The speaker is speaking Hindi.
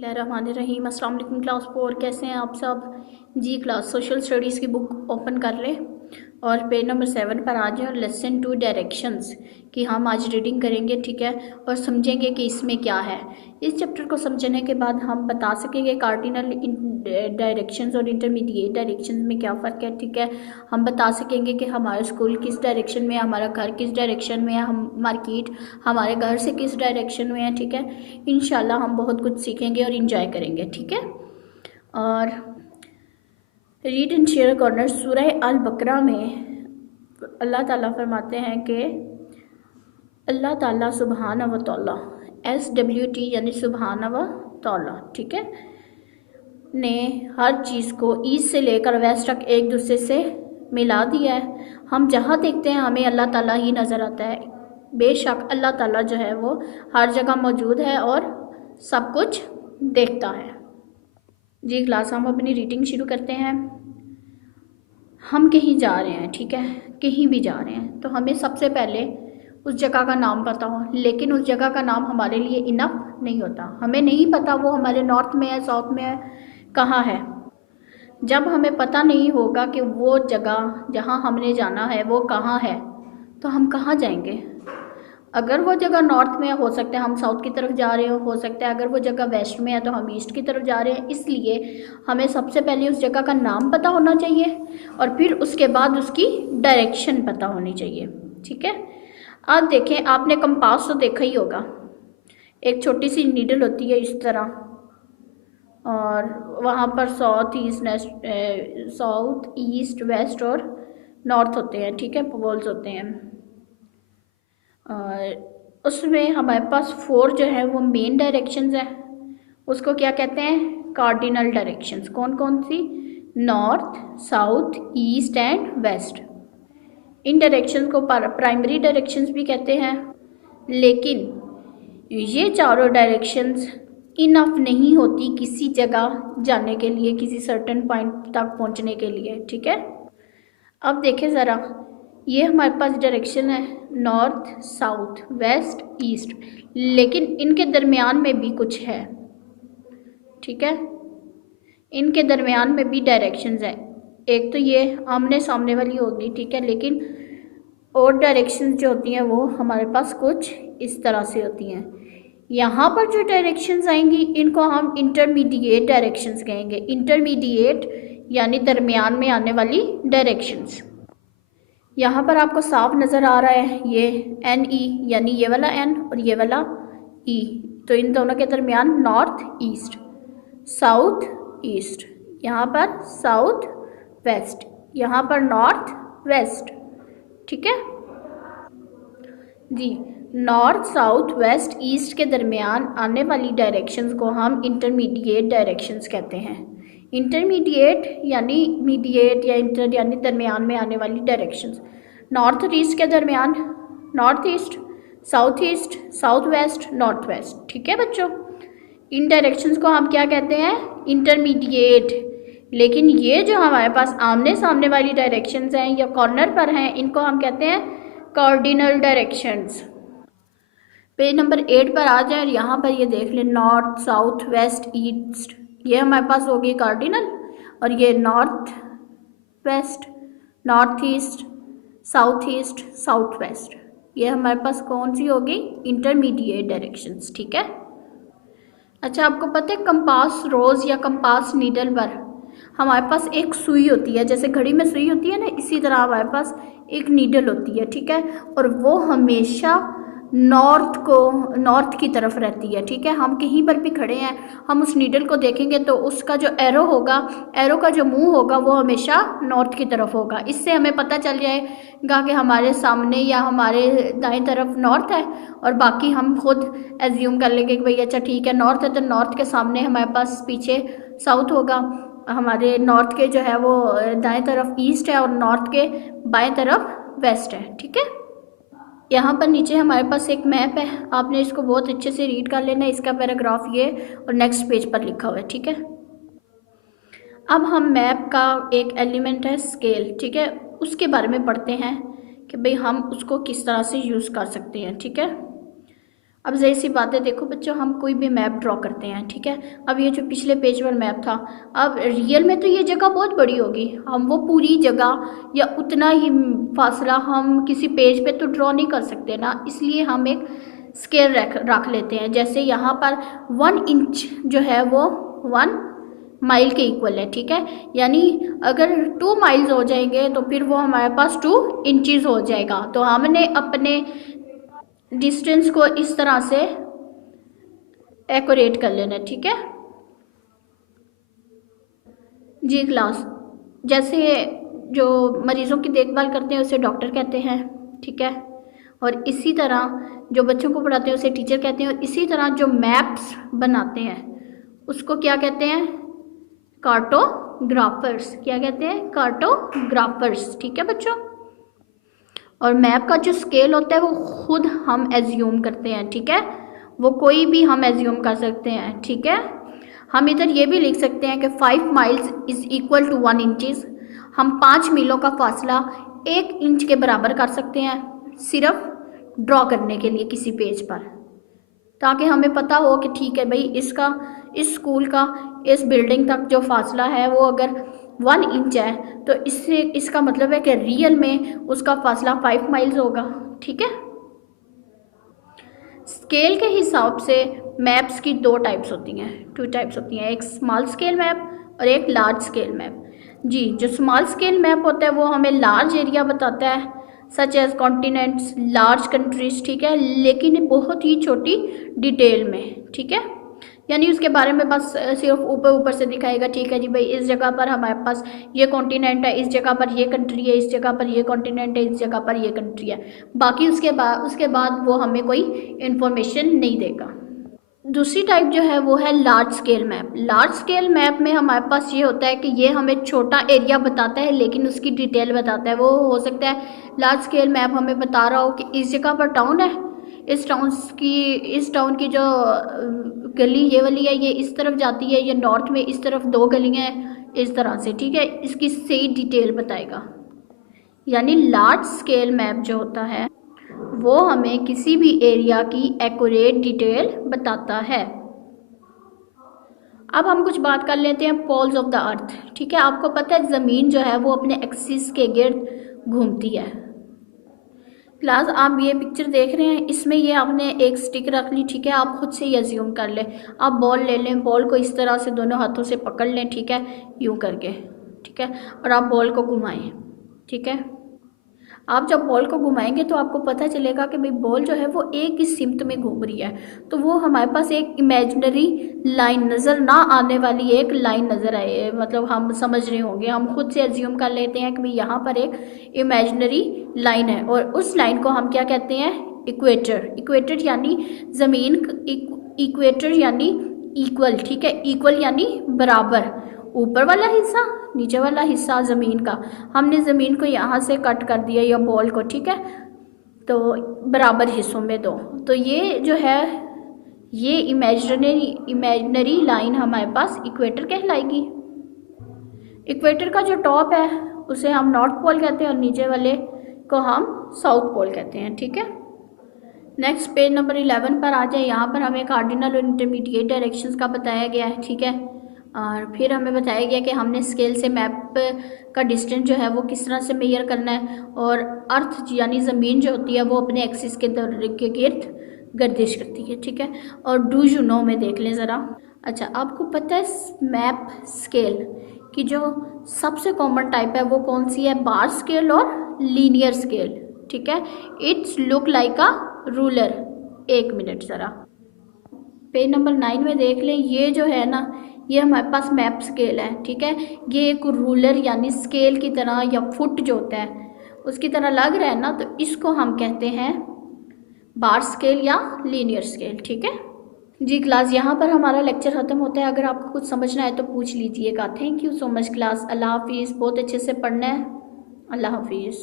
बिस्मिल्लाहिर्रहमानिर्रहीम। अस्सलाम वालेकुम क्लास 4, कैसे हैं आप सब जी। क्लास सोशल स्टडीज़ की बुक ओपन कर लें और पेज नंबर 7 पर आ जाएं और लेसन 2 डायरेक्शंस की हम आज रीडिंग करेंगे, ठीक है, और समझेंगे कि इसमें क्या है। इस चैप्टर को समझने के बाद हम बता सकेंगे कार्डिनल डायरेक्शंस और इंटरमीडिएट डायरेक्शंस में क्या फ़र्क है, ठीक है। हम बता सकेंगे कि हमारा स्कूल किस डायरेक्शन में है, हमारा घर किस डायरेक्शन में है, हम मार्केट हमारे घर से किस डायरेक्शन में है, ठीक है। इंशाल्लाह हम बहुत कुछ सीखेंगे और इंजॉय करेंगे, ठीक है। और रीड एंड शेयर कॉर्नर सूरह अल बकरा में अल्लाह ताला फरमाते हैं कि अल्लाह ताला सुबहान व तआला SWT यानी सुबहान व तआला, ठीक है, ने हर चीज़ को ईस्ट से लेकर वेस्ट तक एक दूसरे से मिला दिया है। हम जहाँ देखते हैं हमें अल्लाह ताला ही नज़र आता है। बेशक अल्लाह ताला जो है वो हर जगह मौजूद है और सब कुछ देखता है जी। क्लास हम अपनी रीडिंग शुरू करते हैं। हम कहीं जा रहे हैं, ठीक है, कहीं भी जा रहे हैं तो हमें सबसे पहले उस जगह का नाम पता हो, लेकिन उस जगह का नाम हमारे लिए इनफ नहीं होता। हमें नहीं पता वो हमारे नॉर्थ में है, साउथ में है, कहाँ है। जब हमें पता नहीं होगा कि वो जगह जहाँ हमने जाना है वो कहाँ है तो हम कहाँ जाएंगे। अगर वो जगह नॉर्थ में है, हो सकता है हम साउथ की तरफ जा रहे हो सकता है अगर वो जगह वेस्ट में है तो हम ईस्ट की तरफ जा रहे हैं। इसलिए हमें सबसे पहले उस जगह का नाम पता होना चाहिए और फिर उसके बाद उसकी डायरेक्शन पता होनी चाहिए, ठीक है। अब देखें, आपने कंपास तो देखा ही होगा, एक छोटी सी नीडल होती है इस तरह और वहाँ पर साउथ ईस्ट वेस्ट और नॉर्थ होते हैं, ठीक है, पोल्स होते हैं। और उसमें हमारे पास 4 जो है वो मेन डायरेक्शंस हैं, उसको क्या कहते हैं, कार्डिनल डायरेक्शंस। कौन कौन सी, north, south, east and west. इन डायरेक्शंस को प्राइमरी डायरेक्शंस भी कहते हैं, लेकिन ये चारों डायरेक्शंस इनफ नहीं होती किसी जगह जाने के लिए, किसी सर्टेन पॉइंट तक पहुंचने के लिए, ठीक है। अब देखें ज़रा, ये हमारे पास डायरेक्शन है नॉर्थ, साउथ, वेस्ट, ईस्ट, लेकिन इनके दरमियान में भी कुछ है, ठीक है। इनके दरमियान में भी डायरेक्शंस है। एक तो ये आमने सामने वाली होगी, ठीक है, लेकिन और डायरेक्शंस जो होती हैं वो हमारे पास कुछ इस तरह से होती हैं। यहाँ पर जो डायरेक्शंस आएंगी इनको हम इंटरमीडिएट डायरेक्शंस कहेंगे। इंटरमीडिएट यानी दरमियान में आने वाली डायरेक्शंस। यहाँ पर आपको साफ नज़र आ रहा है ये NE यानी ये वाला N और ये वाला E, तो इन दोनों के दरमियान नॉर्थ ईस्ट, साउथ ईस्ट, यहाँ पर साउथ वेस्ट, यहाँ पर नॉर्थ वेस्ट, ठीक है जी। नॉर्थ, साउथ, वेस्ट, ईस्ट के दरमियान आने वाली डायरेक्शंस को हम इंटरमीडिएट डायरेक्शंस कहते हैं। इंटरमीडिएट यानी मीडिएट या इंटर यानी दरमियान में आने वाली डायरेक्शंस। नॉर्थ और ईस्ट के दरमियान north east, south west, north west, ठीक है बच्चों। इन डायरेक्शंस को हम क्या कहते हैं, इंटरमीडिएट। लेकिन ये जो हमारे पास आमने सामने वाली डायरेक्शंस हैं या कॉर्नर पर हैं, इनको हम कहते हैं कार्डिनल डायरेक्शंस। पेज नंबर 8 पर आ जाए और यहाँ पर ये देख लें, नॉर्थ, साउथ, वेस्ट, ईस्ट, ये हमारे पास होगी कार्डिनल, और ये north west, north east, south west, ये हमारे पास कौन सी होगी, इंटरमीडिएट डायरेक्शंस, ठीक है। अच्छा, आपको पता है कंपास रोज या कंपास नीडल पर हमारे पास एक सुई होती है, जैसे घड़ी में सुई होती है ना, इसी तरह हमारे पास एक नीडल होती है, ठीक है, और वो हमेशा नॉर्थ की तरफ रहती है, ठीक है। हम कहीं पर भी खड़े हैं, हम उस नीडल को देखेंगे तो उसका जो एरो होगा, एरो का जो मुंह होगा वो हमेशा नॉर्थ की तरफ होगा। इससे हमें पता चल जाएगा कि हमारे सामने या हमारे दाएं तरफ नॉर्थ है, और बाकी हम खुद एज्यूम कर लेंगे कि भाई अच्छा ठीक है नॉर्थ है, तो नॉर्थ के सामने हमारे पास पीछे साउथ होगा, हमारे नॉर्थ के जो है वो दाएं तरफ ईस्ट है और नॉर्थ के बाएं तरफ वेस्ट है, ठीक है। यहाँ पर नीचे हमारे पास एक मैप है, आपने इसको बहुत अच्छे से रीड कर लेना, इसका पैराग्राफ ये और नेक्स्ट पेज पर लिखा हुआ है, ठीक है। अब हम मैप का एक एलिमेंट है स्केल, ठीक है, उसके बारे में पढ़ते हैं कि भाई हम उसको किस तरह से यूज़ कर सकते हैं, ठीक है। अब ज़ाहिर सी बात है, देखो बच्चों, हम कोई भी मैप ड्रॉ करते हैं, ठीक है। अब ये जो पिछले पेज पर मैप था, अब रियल में तो ये जगह बहुत बड़ी होगी, हम वो पूरी जगह या उतना ही फासला हम किसी पेज पे तो ड्रॉ नहीं कर सकते ना, इसलिए हम एक स्केल रख लेते हैं। जैसे यहाँ पर 1 इंच जो है वो 1 माइल के इक्वल है, ठीक है। यानी अगर 2 माइल्स हो जाएंगे तो फिर वो हमारे पास 2 इंचज़ हो जाएगा। तो हमने अपने डिस्टेंस को इस तरह से एक्यूरेट कर लेना, ठीक है जी क्लास। जैसे जो मरीज़ों की देखभाल करते हैं उसे डॉक्टर कहते हैं, ठीक है। और इसी तरह जो बच्चों को पढ़ाते हैं उसे टीचर कहते हैं। और इसी तरह जो मैप्स बनाते हैं उसको क्या कहते हैं? कार्टोग्राफर्स। क्या कहते हैं? कार्टोग्राफर्स, ठीक है बच्चों। और मैप का जो स्केल होता है वो खुद हम एज्यूम करते हैं, ठीक है। वो कोई भी हम एज्यूम कर सकते हैं, ठीक है। हम इधर ये भी लिख सकते हैं कि 5 miles is equal to 1 inches. हम 5 मीलों का फासला 1 इंच के बराबर कर सकते हैं, सिर्फ ड्रॉ करने के लिए किसी पेज पर, ताकि हमें पता हो कि ठीक है भाई, इसका इस स्कूल का इस बिल्डिंग तक जो फासला है वो अगर 1 इंच है तो इससे इसका मतलब है कि रियल में उसका फासला 5 माइल्स होगा, ठीक है। स्केल के हिसाब से मैप्स की 2 टाइप्स होती हैं, 2 टाइप्स होती हैं, एक स्मॉल स्केल मैप और एक लार्ज स्केल मैप। जी, जो स्मॉल स्केल मैप होता है वो हमें लार्ज एरिया बताता है, such as continents, large countries, ठीक है, लेकिन बहुत ही छोटी डिटेल में, ठीक है। यानी उसके बारे में बस सिर्फ ऊपर ऊपर से दिखाएगा, ठीक है जी भाई, इस जगह पर हमारे पास ये कॉन्टिनेंट है, इस जगह पर ये कंट्री है, इस जगह पर ये कॉन्टिनेंट है, इस जगह पर ये कंट्री है। बाकी उसके बाद वो हमें कोई इन्फॉर्मेशन नहीं देगा। दूसरी टाइप जो है वो है large scale map. Large scale map में हमारे पास ये होता है कि ये हमें छोटा एरिया बताता है लेकिन उसकी डिटेल बताता है। वो हो सकता है लार्ज स्केल मैप हमें बता रहा हो कि इस जगह पर टाउन है, इस टाउन की जो गली ये वाली है ये इस तरफ जाती है, ये नॉर्थ में इस तरफ 2 गलियाँ हैं, इस तरह से, ठीक है, इसकी सही डिटेल बताएगा। यानी लार्ज स्केल मैप जो होता है वो हमें किसी भी एरिया की एक्यूरेट डिटेल बताता है। अब हम कुछ बात कर लेते हैं पोल्स ऑफ द अर्थ, ठीक है। आपको पता है ज़मीन जो है वो अपने एक्सिस के गिर्द घूमती है। क्लास, आप ये पिक्चर देख रहे हैं, इसमें ये आपने एक स्टिक रख ली, ठीक है। आप खुद से ही अज्यूम कर लें, आप बॉल ले लें, बॉल को इस तरह से दोनों हाथों से पकड़ लें, ठीक है, यूँ करके, ठीक है, और आप बॉल को घुमाएं, ठीक है। आप जब बॉल को घुमाएंगे तो आपको पता चलेगा कि भाई बॉल जो है वो एक ही सिमत में घूम रही है। तो वो हमारे पास एक इमेजिनरी लाइन, नज़र ना आने वाली एक लाइन नज़र आए, मतलब हम समझ रहे होंगे, हम खुद से एज्यूम कर लेते हैं कि भाई यहाँ पर एक इमेजिनरी लाइन है और उस लाइन को हम क्या कहते हैं? इक्वेटर। इक्वेटर यानी ज़मीन, इक्वेटर यानी इक्वल, ठीक है, इक्वल यानी बराबर, ऊपर वाला हिस्सा नीचे वाला हिस्सा ज़मीन का। हमने ज़मीन को यहाँ से कट कर दिया या बॉल को, ठीक है, तो बराबर हिस्सों में दो, तो ये जो है ये इमेजिनरी लाइन हमारे पास इक्वेटर कहलाएगी। इक्वेटर का जो टॉप है उसे हम नॉर्थ पोल कहते हैं और नीचे वाले को हम साउथ पोल कहते हैं, ठीक है। नेक्स्ट पेज नंबर 11 पर आ जाए। यहाँ पर हमें कार्डिनल और इंटरमीडिएट डायरेक्शंस का बताया गया है, ठीक है। और फिर हमें बताया गया कि हमने स्केल से मैप का डिस्टेंस जो है वो किस तरह से मेजर करना है, और अर्थ यानी ज़मीन जो होती है वो अपने एक्सिस के गिर्द गर्दिश करती है, ठीक है। और डू यू नो में देख लें ज़रा। अच्छा, आपको पता है मैप स्केल की जो सबसे कॉमन टाइप है वो कौन सी है? बार स्केल और लीनियर स्केल, ठीक है। It's look like a ruler. 1 minute ज़रा पेज नंबर 9 में देख लें। ये जो है ना, ये हमारे पास मैप स्केल है, ठीक है। ये एक रूलर यानी स्केल की तरह या फुट जो होता है उसकी तरह लग रहा है ना, तो इसको हम कहते हैं बार स्केल या लीनियर स्केल, ठीक है जी। क्लास, यहाँ पर हमारा लेक्चर ख़त्म होता है। अगर आपको कुछ समझना है तो पूछ लीजिएगा। Thank you so much class. अल्लाह हाफिज़। बहुत अच्छे से पढ़ना है। अल्लाह हाफिज़।